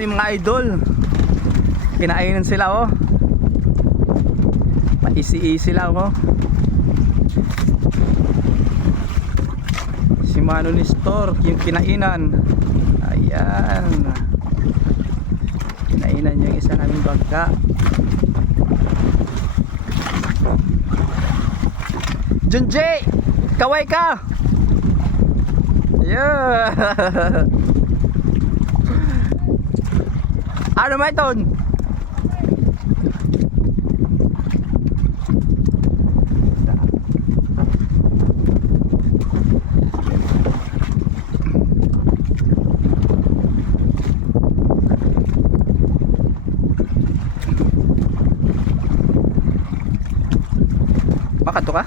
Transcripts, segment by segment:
yung mga idol. Kinainan sila oh. Pa-easy-easy lang oh. Si Mano Nestor, yung kinainan. Ayan. Kinainan yung isa naming bangka. Junji! Kaway ka! Yeah! ano may ton? Baka to ka?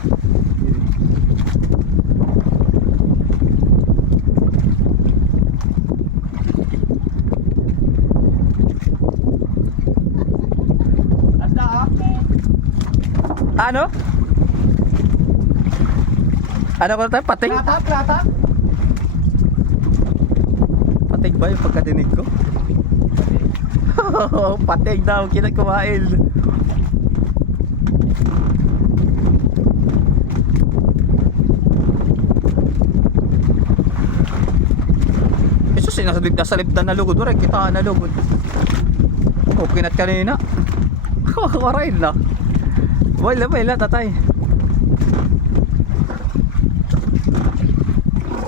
Ano? Ano ko tayo? Pating? Latak, latak. Pating ba yung pagkatinig ko? Pating daw, kinakumain. Eso sinasalib na salib na lugod, wala kita na lugod. Oh, kinat kanina. Kakaray na. Wala, wala, tatay.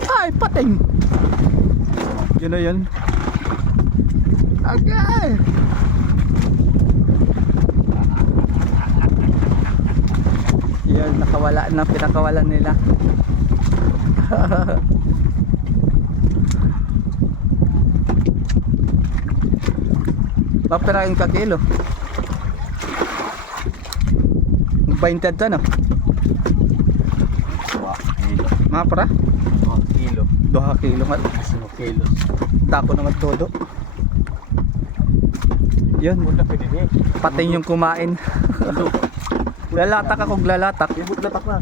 Ay, pating. Yun na yun. Okay. Yan, nakawala na, pinakawalan nila. Papirain ka kilo. 20 to no? Kilo. Mga para? Kilo. 2 kilo nga. Isang kilos. Tako naman todo. Yun, pating yung kumain. lalatak ako, lalatak. Ibut latak na.